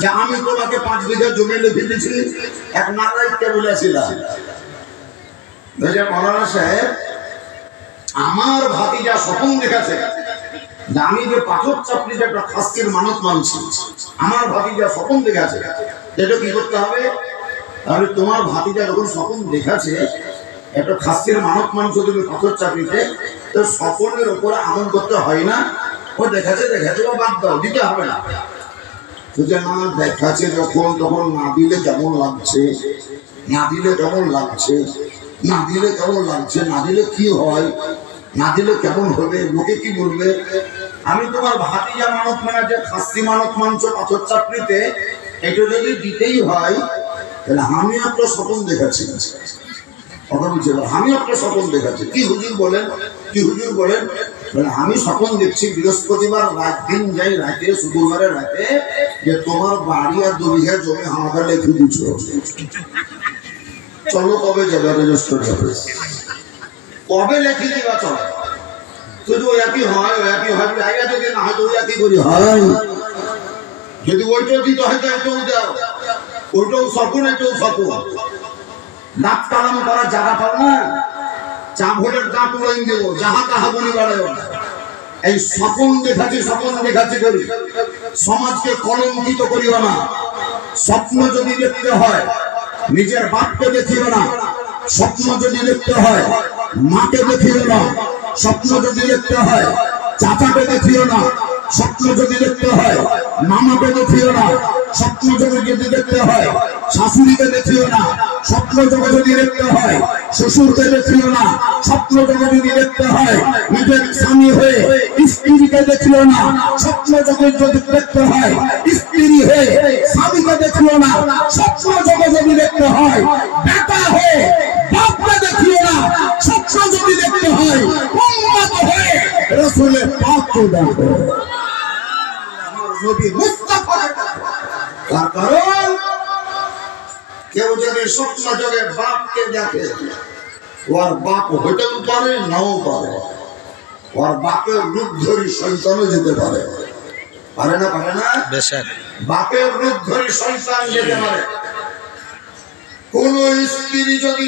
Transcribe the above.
যে আমি তোমাকে 5 বিঘা জমি লিখে দিয়েছি, এক নারায়ণকে বলেছিলাম যে মৌলানা সাহেব আমার ভাতিজা স্বপ্ন দেখেছে যে আমি যে পাথর চাপড়িতে একটা খাসির মানত মানছি, আমার ভাতিজা স্বপ্ন দেখেছে, এটা কি করতে হবে? তাহলে তোমার ভাতিজা যখন স্বপ্ন দেখেছে একটা খাসির মানত মানছো তুমি পাথর চাপড়িতে, তো স্বপ্নের উপরে আমল করতে হয় না? ও দেখাচ্ছে ও বাদ দাও, দিতে হবে না। না দেখাচ্ছে যখন তখন না দিলে কেমন লাগছে, না দিলে কেমন লাগছে, না দিলে কেমন লাগছে, না দিলে কি হয়, না দিলে কেমন হবে, লোকে কি বলবে? আমি তোমার ভাতিজা মানত মানা যে খাসি মানত মানছো পাথর চাপড়িতে, এটা যদি দিতেই হয় তাহলে আমি একটা স্বপ্ন দেখাচ্ছি, কথা বুঝতে পারো, আমি একটা স্বপ্ন দেখাচ্ছি। কি হুজুর বলেন, কি হুজুর বলেন? আমি স্বপ্ন দেখছি বৃহস্পতিবার রাত দিন যাই রাতে, শুক্রবারের রাতে, যে তোমার বাড়ি আর 2 বিঘা জমি আমাকে লিখে দিচ্ছ, চলো কবে যাবে রেজিস্টার অফিস, কবে লিখে দিবা চলো। যদি ওই একই হয়, ওই একই হয়, জায়গা যদি না হয়তো ওই একই করি হয়, যদি ওইটাও দিতে হয় তো এটাও দাও, ওইটাও স্বপ্ন এটাও স্বপ্ন। দাঁত কালাম করার জায়গা পাও না, চা ভোটের দাঁত উড়াই দেব, যাহা তাহা বলি বাড়ায়। এই স্বপ্ন দেখাচ্ছি করি, সমাজকে কলঙ্কিত করিও না। স্বপ্ন যদি দেখতে হয় নিজের বাপকে দেখিও না, স্বপ্ন যদি দেখতে হয় মাকে দেখিও না, স্বপ্ন যদি দেখতে হয় চাচাকে দেখিও না, স্বপ্ন যদি দেখতে হয় মামাকে দেখিও না, স্বপ্ন যদি দেখতে হয় শাশুড়িকে দেখিও না, স্বপ্ন যদি দেখতে হয় শ্বশুরকে দেখিও না, স্বপ্ন যদি দেখতে হয় নিজের স্বামী হয়ে স্ত্রীকে দেখিও না, স্বপ্ন যদি দেখতে হয় স্ত্রী হয়ে স্বামীকে দেখিও না, স্বপ্ন যদি দেখতে হয় বেটা হয়ে বাপকে দেখিও না, স্বপ্ন যদি দেখতে হয় উম্মত হয়ে রাসূলের পাককে দেখো। নবী মুস্তাফা, তার কারণ কেউ যদি স্বপ্ন যোগে বাপকে দেখে, ওর বাপ হতেও পারে নাও পারে, ওর বাপের রূপ ধরি সন্তানও যেতে পারে, পারে না? পারে না? বাপের রূপ ধরি সন্তান যেতে পারে। কোন স্ত্রী যদি